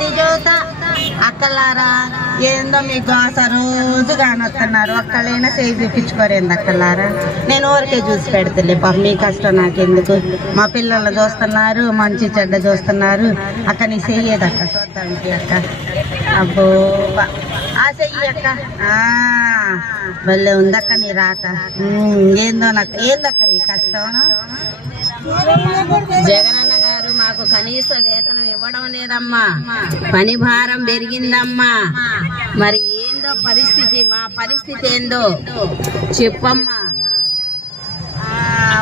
ఏది చదువుతా అక్కలారా ఏందో మీకు గోస రోజు కానొస్తున్నారు ఒక్కళ్ళైనా చేయి చూపించుకోరేంది అక్కలారా? నేను ఊరికే చూసి పెడతలే పాప మీ కష్టం నాకెందుకు? మా పిల్లలు చూస్తున్నారు మంచి చెడ్డ చూస్తున్నారు. అక్క నీ చెయ్యేది అక్క? చూద్దానికి అక్క. అబ్బో ఆ చెయ్యి అక్క. భలే ఉందక్క నీ రాక. ఏందో నాకు ఏందక్క నీ కష్టం? జగనన్న గారు మాకు కనీస వేతనం ఇవ్వడం లేదమ్మా. పని భారం పెరిగిందమ్మా. మరి ఏందో పరిస్థితి మా పరిస్థితి ఏందో చెప్పమ్మా.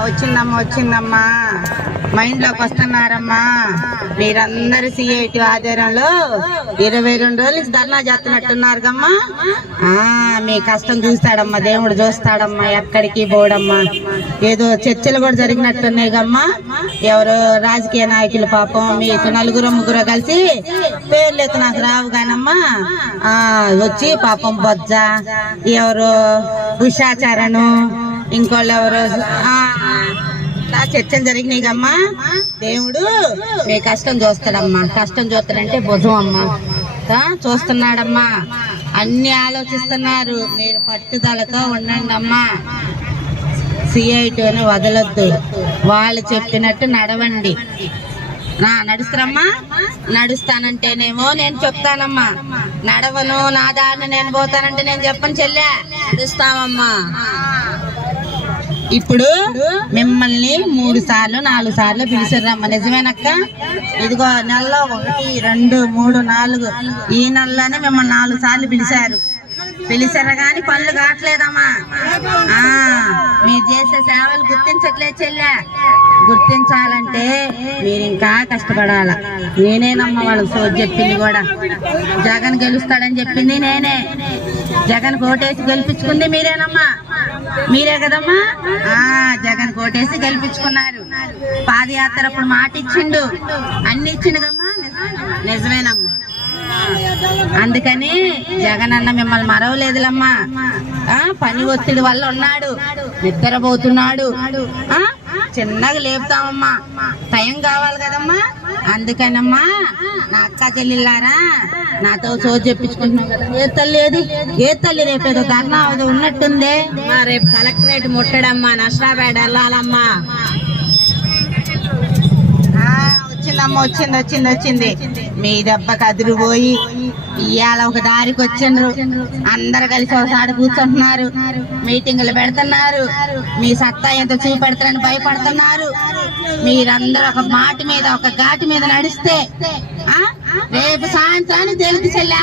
వచ్చిందమ్మా వచ్చిందమ్మా వచ్చిందమ్మా. మైండ్లోకి వస్తున్నారమ్మా. మీరందరు సిఐటి ఆధ్వర్యంలో ఇరవై రెండు రోజుల నుంచి ధర్నా చేస్తున్నట్టున్నారు కమ్మా. ఆ, మీ కష్టం చూస్తాడమ్మా దేవుడు చూస్తాడమ్మా ఎక్కడికి పోడమ్మా. ఏదో చర్చలు కూడా జరిగినట్టున్నాయి కమ్మా. ఎవరు రాజకీయ నాయకులు పాపం మీకు నలుగురు ముగ్గురు కలిసి పేర్లు ఎత్తు నాకు రావు కానమ్మా ఆ, వచ్చి పాపం బొజ్జ ఎవరు ఉషాచరణు ఇంకోళ్ళు ఎవరు ఆ, చర్చలు జరిగినాయి కమ్మా. దేవుడు మీ కష్టం చూస్తాడమ్మా. కష్టం చూస్తాడంటే భుజం అమ్మా. ఆ, చూస్తున్నాడమ్మా. అన్ని ఆలోచిస్తున్నారు. మీరు పట్టుదలతో ఉండండి అమ్మా సిఐటిని వదలొద్దు. వాళ్ళు చెప్పినట్టు నడవండి. నా నడుస్తారమ్మా? నడుస్తానంటేనేమో నేను చెప్తానమ్మా. నడవను నా దారిని నేను పోతానంటే నేను చెప్పను చెల్లె. నడుస్తామమ్మా ఇప్పుడు మిమ్మల్ని మూడు సార్లు నాలుగు సార్లు పిలిచారమ్మ నిజమేనక్క? ఇదిగో నెలలో ఒకటి రెండు మూడు నాలుగు. ఈ నెలలోనే మిమ్మల్ని నాలుగు సార్లు పిలిచారు. పిలిచారు కానీ పనులు కావట్లేదమ్మా. చేసే సేవలు గుర్తించట్లేదు చెల్లె. గుర్తించాలంటే మీరు ఇంకా కష్టపడాల. నేనేనమ్మా వాళ్ళకి సోది చెప్పింది కూడా. జగన్ గెలుస్తాడని చెప్పింది నేనే. జగన్ కోటేసి గెలిపించుకుంది మీరేనమ్మా. మీరే కదమ్మా? ఆ జగన్ కోటేసి గెలిపించుకున్నారు. పాదయాత్ర అప్పుడు మాట ఇచ్చిండు అన్ని ఇచ్చిండు కమ్మా నిజమేనమ్మా. అందుకని జగన్ అన్న మిమ్మల్ని మరవలేదులమ్మా. ఆ పని ఒత్తిడి వల్ల ఉన్నాడు. నిద్రపోతున్నాడు. చిన్నగా లేపుతామమ్మా టైం కావాలి కదమ్మా. అందుకనమ్మా నా అక్క చెల్లెళ్ళారా నాతో సోది చెప్పించుకుంటున్నావు కదా. ఏ తల్లి ఏది ఏ తల్లి రేపు ఏదో ధర్నా ఏదో ఉన్నట్టుందే? రేపు కలెక్టరేట్ ముట్టడమ్మా నష్టాపేట వెళ్ళాలమ్మా. పిల్లమ్మ వచ్చింది వచ్చింది వచ్చింది మీ దెబ్బకి అదిరిపోయి ఇవాళ ఒక దారికి వచ్చిండ్రు. అందరు కలిసి ఒకసారి కూర్చుంటున్నారు. మీటింగులు పెడుతున్నారు. మీ సత్తా ఎంత చూపెడతారని భయపడుతున్నారు. మీరందరూ ఒక మాట మీద ఒక ఘాటి మీద నడిస్తే ఆ, రేపు సాయంత్రానికి తెలుగు చెల్లా.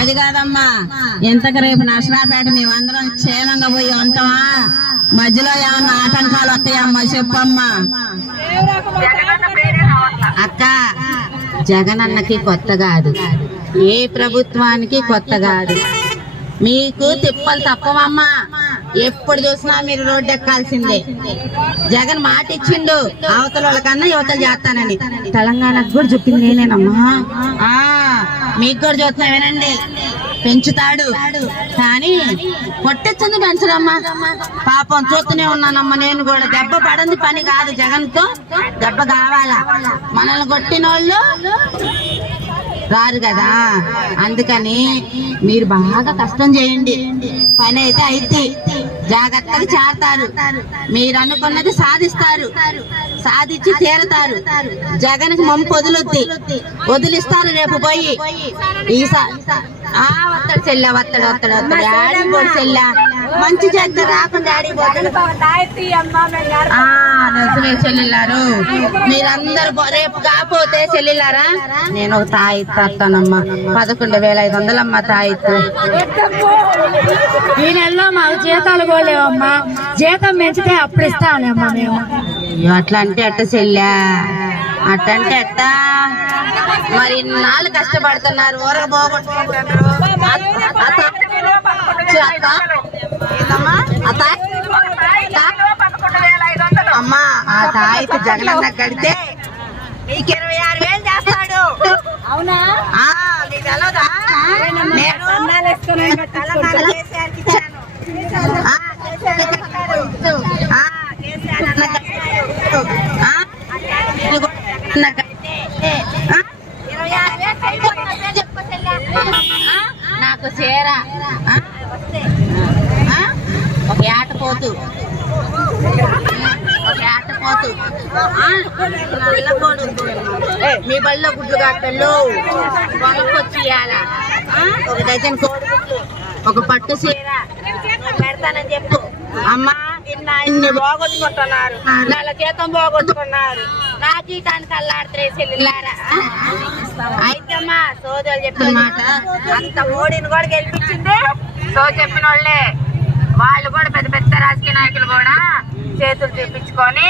అది కాదమ్మా. ఎంతకు రేపు నర్సరాపేట మేమందరం క్షేమంగా పోయి ఉంటామా? మధ్యలో ఏమన్నా ఆటంకాలు వస్తాయమ్మా చెప్పమ్మా అక్క జగనన్నకి కొత్త కాదు. ఏ ప్రభుత్వానికి కొత్త కాదు. మీకు తిప్పలు తప్పవమ్మా. ఎప్పుడు చూసినా మీరు రోడ్డు ఎక్కాల్సిందే జగన్ మాట ఇచ్చిండు అవతల వాళ్ళకన్నా యువతలు చేస్తానని. తెలంగాణకు కూడా చెప్పింది నేనేనమ్మా. మీకు కూడా చూస్తున్నా వినండి. పెంచుతాడు. కానీ కొట్టించింది పెంచడమ్మా. పాపం చూస్తూనే ఉన్నానమ్మా నేను కూడా. దెబ్బ పడంది పని కాదు జగన్తో దెబ్బ కావాలా? మనల్ని కొట్టినోళ్ళు రారు కదా. అందుకని మీరు బాగా కష్టం చేయండి. పని అయితే అయితే జాగ్రత్తగా చేరతారు. మీరు అనుకున్నది సాధిస్తారు. సాధించి తీరతారు. జగన్ మమ్మ వదులుద్ది వదిలిస్తారు రేపు పోయి. ఈసా ఆ వస్తాడు చెల్లె వస్తాడు వస్తాడు వస్తాడు. ఆడి కూడా చెల్లె. మంచి చేస్తే రాకుండా ఆడికి పోతాడు ఆ, నిజమే చెల్లెళ్ళారు మీరందరూ రేపు కాపోతే చెల్లెళ్ళారా నేను ఒక తాయిత్తు వస్తానమ్మా పదకొండు వేల ఐదు వందలమ్మా తాయిత్తు. ఈ నెలలో మాకు జీతాలు కూడా లేవమ్మా. జీతం పెంచితే అప్పుడు ఇస్తాంలేమ్మా మేము? అట్లా అంటే ఎట్ట చెల్లె? అట్ట. అంటే ఎట్ట మరి ఇన్నాళ్ళు కష్టపడుతున్నారు. ఊరక పోగొట్టుకుంటున్నారు? అమ్మా ఆ తాయికి జగనన్న కడితే నీకు ఇరవై ఆరు వేలు చేస్తాడు. అవునా? నేను నాకు చేరా. ఒక ఆట పోతు. మీ బళ్ళో గుడ్లు కాటల్లో పొలకొచ్చి ఒక డజన్ కోడి ఒక పట్టు చీర. పెడతానని చెప్పు. అమ్మా. ఇన్ని పోగొట్టుకుంటున్నారు నెల జీతం పోగొట్టుకున్నారు నా జీతానికి అల్లాడితే చెల్లిలారా అయితే అమ్మా సోదరులు చెప్పిన మాట అంత మోడీని కూడా గెలిపించింది. సో చెప్పిన వాళ్ళే. వాళ్ళు కూడా పెద్ద పెద్ద రాజకీయ నాయకులు కూడా చేతులు చూపించుకొని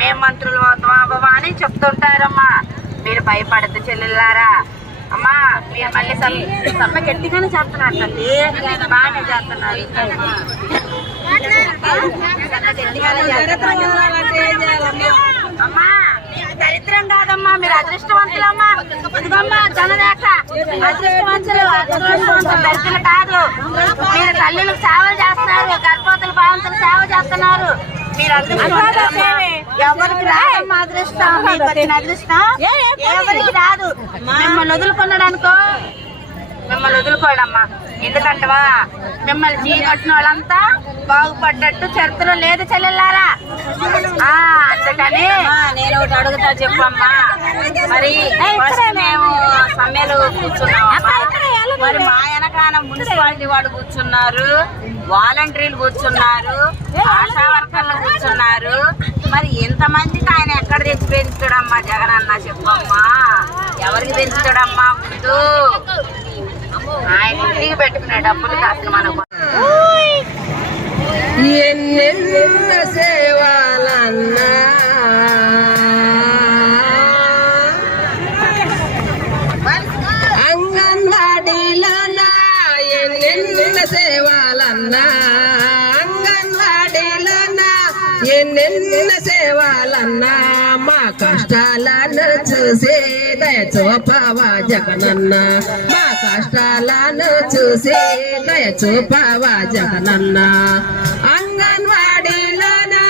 మేము మంత్రులు అవుతాం అవ్వమా అని చెప్తుంటారమ్మా. మీరు భయపడద్దు చెల్లెళ్ళారా అమ్మా మీరు మళ్ళీ సమ్మె గట్టిగానే చేస్తున్నారు తల్లి. బాగానే చేస్తున్నారు. అమ్మా మీకు దరిద్రం కాదమ్మా మీరు అదృష్టవంతులమ్మా. ఇదిగమ్మా జనరేఖ అదృష్టవంతులు అదృష్టవంతులు దరిద్రులు కాదు. మీరు తల్లిని సేవలు చేస్తున్నారు గర్భవతులు భావంతులు సేవ చేస్తున్నారు. మీరు అదృష్టవంతులమ్మా. ఎవరికి రాదమ్మా అదృష్టం? మీకు వచ్చిన అదృష్టం? ఎవరికి రాదు? మిమ్మల్ని వదులుకున్నాడనుకో మిమ్మల్ని వదులుకోడమ్మా ఎందుకంటవా మిమ్మల్ని చీకట్టిన వాళ్ళంతా బాగుపడ్డట్టు చరిత్ర లేదు చెల్లెల్లారా. ఆ, అందుకని నేను ఒకటి అడుగుతా చెప్పమ్మా. మరి మేము సమ్మెలు కూర్చున్నామమ్మా. మరి మా వెనకాల మున్సిపాలిటీ వాడు కూర్చున్నారు వాలంటీర్లు కూర్చున్నారు ఆశా వర్కర్లు కూర్చున్నారు. మరి ఎంతమందికి ఆయన ఎక్కడ తెచ్చి పెంచుతాడమ్మా జగన్ అన్న చెప్పమ్మా? ఎవరికి పెంచుతాడమ్మా ముందు? ఆయన ఇంటికి పెట్టుకునే డబ్బులు కాస్త మనకు ఎన్నెన్న సేవలన్నా. అంగన్వాడీలోన ఎన్నెన్న సేవలన్నా. అంగన్వాడీలోన ఎన్నెన్న సేవలన్నా. మా కష్టాలను చూసి దయ చూపవా జగనన్న. మా కష్టాలను చూసి దయ చూపవా జగనన్న. అంగన్వాడీలోనా?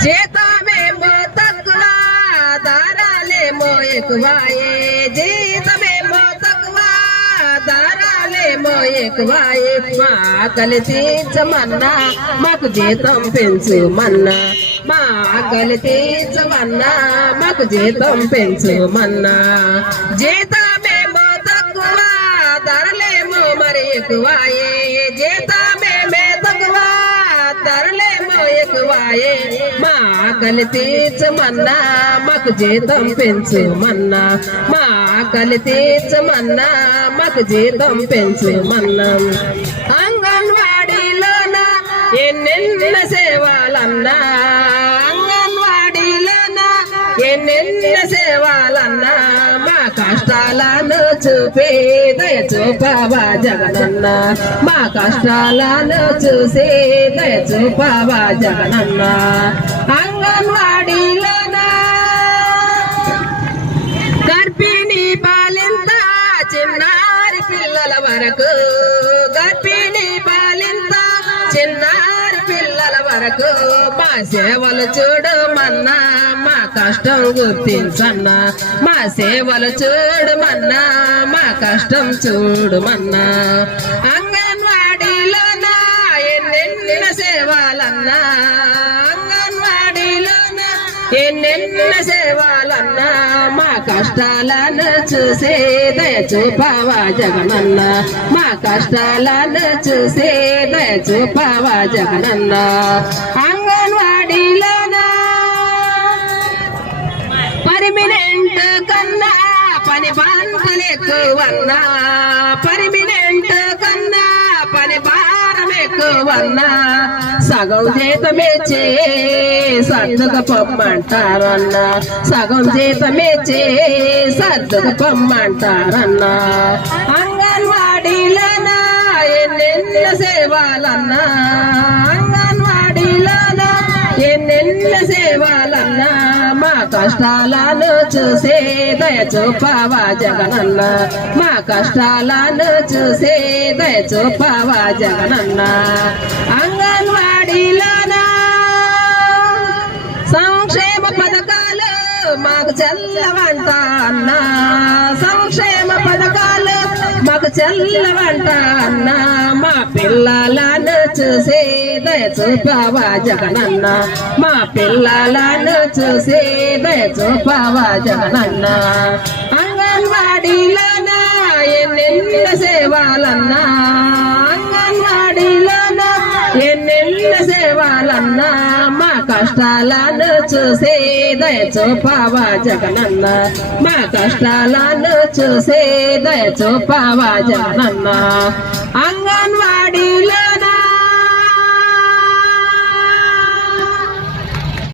జీతమేమో తక్కువ దారాలేమో ఎక్కువాయే. జీ దారాలేమో ఎక్కువాయే మా ఆకలి తీర్చమన్నా మాకు జీతం పెంచుమన్నా. మా ఆకలి తీర్చమన్నా మాకు జీతం పెంచుమన్నా. జీతమేమో తక్కువ ధరలేమో మరి ఎక్కువాయే. ఎక్కువాయే మా ఆకలి తీర్చమన్నా మాకు జీతం పెంచుమన్నా. మా ఆకలి తీర్చమన్నా మాకు జీతం పెంచుమన్నా. అంగన్వాడీలోన ఎన్నెన్న సేవాలన్నా. అంగన్వాడీలోన ఎన్నెన్న సేవాలన్నా. కష్టాలను చూపే దయ చూపవా జగనన్న. మా కష్టాలను చూసే దయ చూపవా జగనన్న. అంగన్వాడీలోనా? గర్భిణీ పాలింత చిన్నారి పిల్లల వరకు వరకు మా సేవలు చూడమన్నా మా కష్టం గుర్తించన్నా. మా సేవలు చూడమన్నా మా కష్టం చూడమన్నా. అంగన్వాడీలోనా ఎన్నెన్న సేవాలన్నా. అంగన్వాడీలోనా ఎన్నెన్న సేవలన్నా. కష్టాలను చూసే దయచూపవా జగనన్న. మా కష్టాలను చూసే దయచూపవా జగనన్న. అంగన్వాడీలోనా? పర్మినెంట్ కన్నా పని బాంతలు ఎక్కువన్నా. పర్మినెంట్ కన్నా పని భారం ఎక్కువన్నా. సగం జీతమేచే సర్దుక పొమ్మంటారన్నా. సగం జీతమేచే సర్దుక పొమ్మంటారన్నా. అంగన్వాడీలనా ఎన్నెన్న సేవాలన్నా. అంగన్వాడీలనా ఎన్నెన్న సేవాలన్న. మా కష్టాలను చూసే దయ చూపవా జగనన్న. మా కష్టాలను చూసే దయ చూపవా జగనన్న అంగన్వాడీలోనా సంక్షేమ పథకాలు మాకు చెల్లవంట అన్న. సంక్షేమ పథకాలు మాకు చెల్లవంట అన్న. మా పిల్లలను చూసే దయ చూపావా జగనన్న. మా పిల్లలను చూసే దయ చూపావా జగనన్న. అంగన్వాడీలోనా ఎన్నెన్న సేవాలన్నా. సేవాలన్నా మా కష్టాలను చూసే దయ చూపావా జగనన్న. మా కష్టాలను చూసే దయ చూపావా జగనన్న. అంగన్వాడీలో